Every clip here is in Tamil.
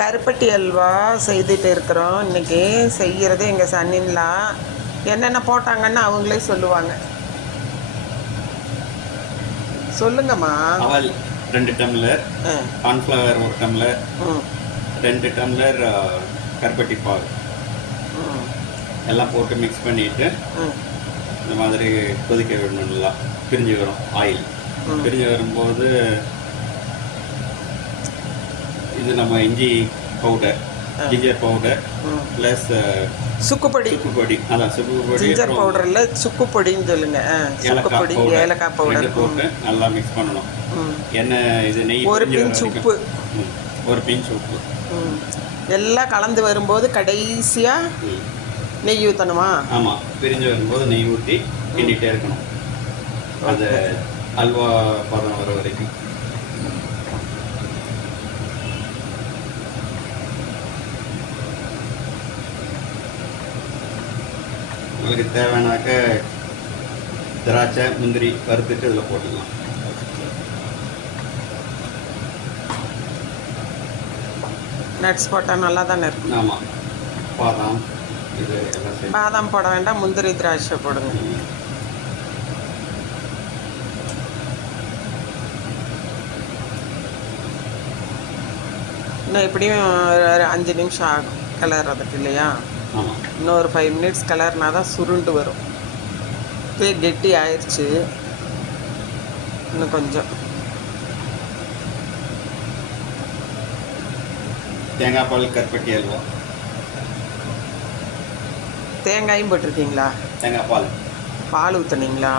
கருப்பட்டி அல்வா செய்துட்டு இருக்கிறோம். இன்றைக்கி செய்கிறது எங்கள் சன்னின்லா என்னென்ன போட்டாங்கன்னு அவங்களே சொல்லுவாங்க. சொல்லுங்கம்மா. அவல் 2 டம்ளர், கார்ன்ஃப்ளவர் 1 டம்ளர், 2 டம்ளர் கருப்பட்டி பால் எல்லாம் போட்டு மிக்ஸ் பண்ணிவிட்டு இந்த மாதிரி கொதிக்க விடணும். நல்லா பிரிஞ்சு வரும் ஆயில். பிரிஞ்சு வரும்போது இது நம்ம இஞ்சி பவுடர், ஜிஞ்சர் பவுடர் ப்ளஸ் சுக்குப்பொடி. அதான் சுக்குப்பொடி, ஜிஞ்சர் பவுடர் இல்லை சுக்குப்பொடின்னு சொல்லுங்க. சுக்குப்பொடி, ஏலக்காய் பவுடர் போட்டு நல்லா மிக்ஸ் பண்ணணும். எண்ணெய் இது நெய், ஒரு பிஞ்ச் உப்பு, ஒரு பிஞ்ச் உப்பு எல்லாம் கலந்து வரும்போது கடைசியாக நெய் ஊற்றணுமா? ஆமாம், பிரிஞ்சு வரும்போது நெய் ஊற்றி கிண்டிகிட்டே இருக்கணும். அது அல்வா பதம் வர வரைக்கும். உங்களுக்கு தேவையானாக்க திராட்சை, முந்திரி வறுத்துட்டு இதில் போட்டுக்கலாம். நட்ஸ் போட்டால் நல்லா தானே இருக்கும். ஆமாம், பாதாம் இது எல்லாம். பாதாம் போட வேண்டாம், முந்திரி திராட்சை போடுங்க. இன்னும் எப்படியும் 5 நிமிஷம் ஆகும் கிளறதுக்கு இல்லையா? இன்னொரு 5 மினிட்ஸ் கிளறினா தான் சுருண்டு வரும். இப்போ கெட்டி ஆயிடுச்சு. இன்னும் கொஞ்சம். தேங்காய் பால் கருப்பட்டி அல்வா. தேங்காயும் போட்டிருக்கீங்களா? தேங்காய் பால், பால் ஊற்றுனீங்களா?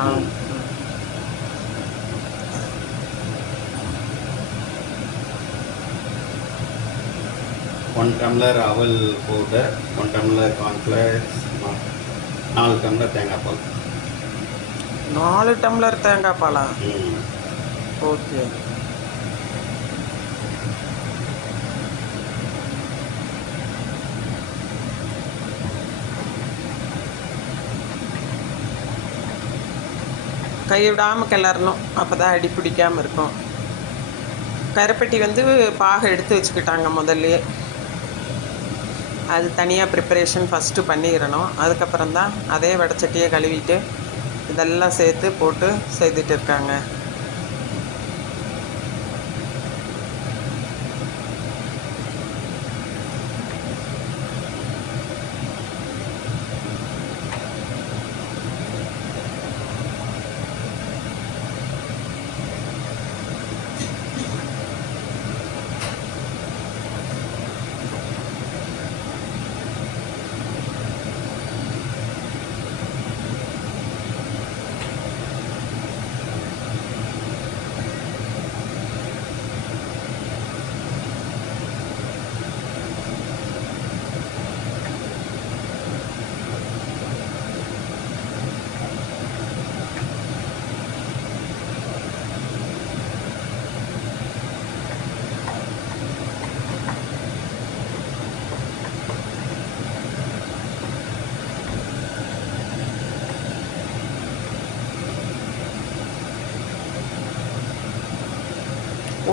1 டம்ளர் அவல் பவுடர், 1 டம்ளர் கார்ன்ஃப்ளவர், 4 டம்ளர் தேங்காய் பால். 4 டம்ளர் தேங்காய் பாலா? ஓகே. கைவிடாமல் கிளறணும், அப்போ தான் அடி பிடிக்காமல் இருக்கும். கருப்பட்டி பாகை எடுத்து வச்சுக்கிட்டாங்க முதல்லையே. அது தனியாக ப்ரிப்பரேஷன் ஃபஸ்ட்டு பண்ணிடணும். அதுக்கப்புறம் தான் அதே வடைச்சட்டியை கழுவிட்டு இதெல்லாம் சேர்த்து போட்டு செய்துட்டு இருக்காங்க.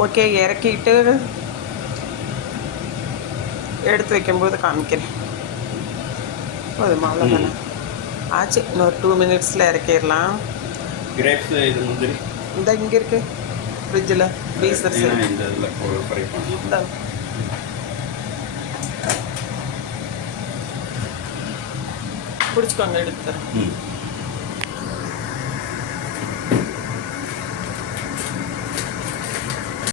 ஓகே, இறக்கிட்டு எடுத்து வைக்கும்போது காமிக்கிறேன். போதுமா? அவ்வளோதானே ஆச்சு. இன்னொரு 2 மினிட்ஸில் இறக்கிடலாம். கிரேப்ஸ் இது முந்திரி இந்த இங்கே இருக்குது ஃப்ரிட்ஜில், ஃப்ரீசர் சரி. பிடிச்சிக்கோங்க, எடுத்து தரேன்.